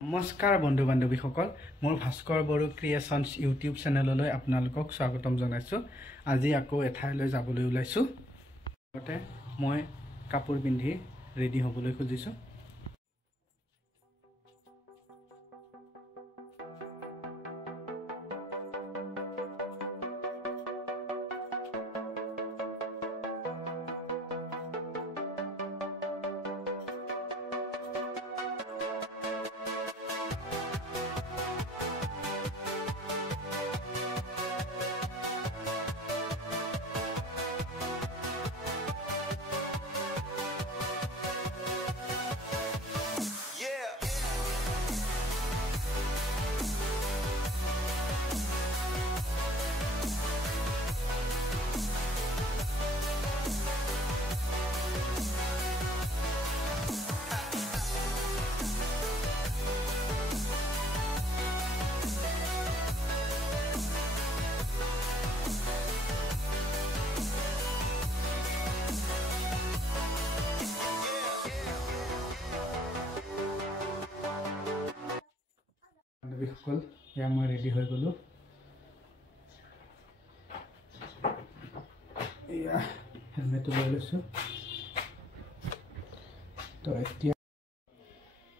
নমস্কাৰ বন্ধু বান্ধৱীসকল মোৰ ভাস্কৰ বড়ো ক্ৰিয়েশ্যনছ ইউটিউব চেনেললৈ আপোনালোকক স্বাগতম জনাইছোঁ। আজি আকৌ এঠাইলৈ যাবলৈ ওলাইছোঁ। আগতে মই কাপোৰ পিন্ধি ৰেডি হ'বলৈ খুজিছোঁ। বান্ধৱীসকল এয়া মই ৰেডি হৈ গ'লোঁ। এয়া হেলমেটটো লৈ লৈছোঁ।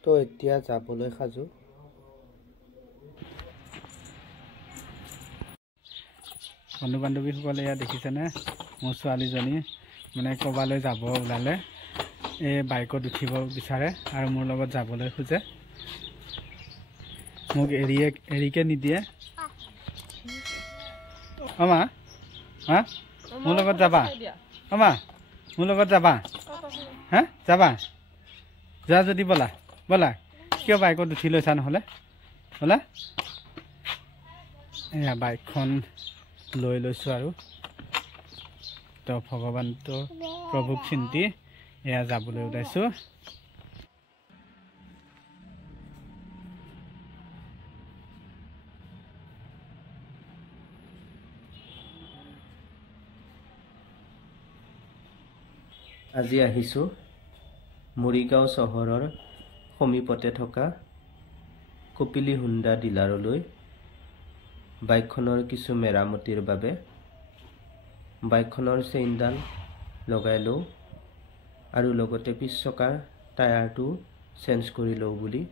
তো এতিয়া যাবলৈ সাজু। বন্ধু বান্ধৱীসকলে এয়া দেখিছেনে, মোৰ ছোৱালীজনী মানে ক'ৰবালৈ যাব ওলালে এই বাইকত উঠিব বিচাৰে আৰু মোৰ লগত যাবলৈ খোজে। মোক এৰিকে নিদিয়ে। অমা হা মোৰ লগত যাবা? অমা মোৰ লগত যাবা? হা যাবা? যোৱা যদি ব'লা ব'লা। কিয় বাইকত উঠি লৈছা নহ'লে? ব'লা। এয়া বাইকখন লৈ লৈছোঁ আৰু তো ভগৱানটো প্ৰভুক চিন্তি এয়া যাবলৈ ওলাইছোঁ। আজি আহিছোঁ মৰিগাঁও চহৰৰ সমীপতে থকা কপিলী হুণ্ডা ডিলাৰলৈ বাইকখনৰ কিছু মেৰামতিৰ বাবে। বাইকখনৰ চেইনডাল লগাই লওঁ আৰু লগতে পিছ চকাৰ টায়াৰটো চেঞ্জ কৰি লওঁ বুলি।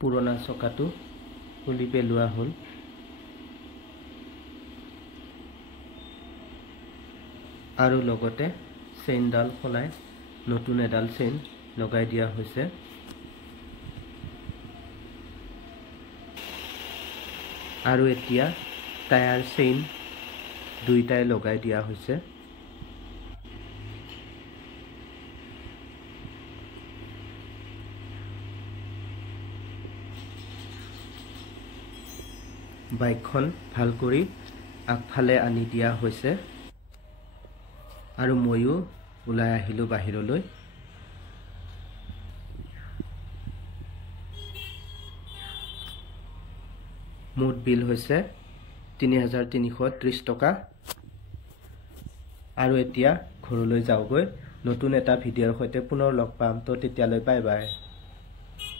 পুৰণা চকাটো খুলি পেলোৱা হ'ল। আৰু লগতে চেইনডাল সলাই নতুন এডাল চেইন লগাই দিয়া হৈছে। আৰু এতিয়া টায়াৰ চেইন দুইটাই লগাই দিয়া হৈছে। বাইকখন ভাল কৰি আগফালে আনি দিয়া হৈছে আৰু ময়ো ওলাই আহিলোঁ বাহিৰলৈ। মুঠ বিল হৈছে ৩,৩৩০ টকা। আৰু এতিয়া ঘৰলৈ যাওঁগৈ। নতুন এটা ভিডিঅ'ৰ সৈতে পুনৰ লগ পাম। তো তেতিয়ালৈ বাই বাই।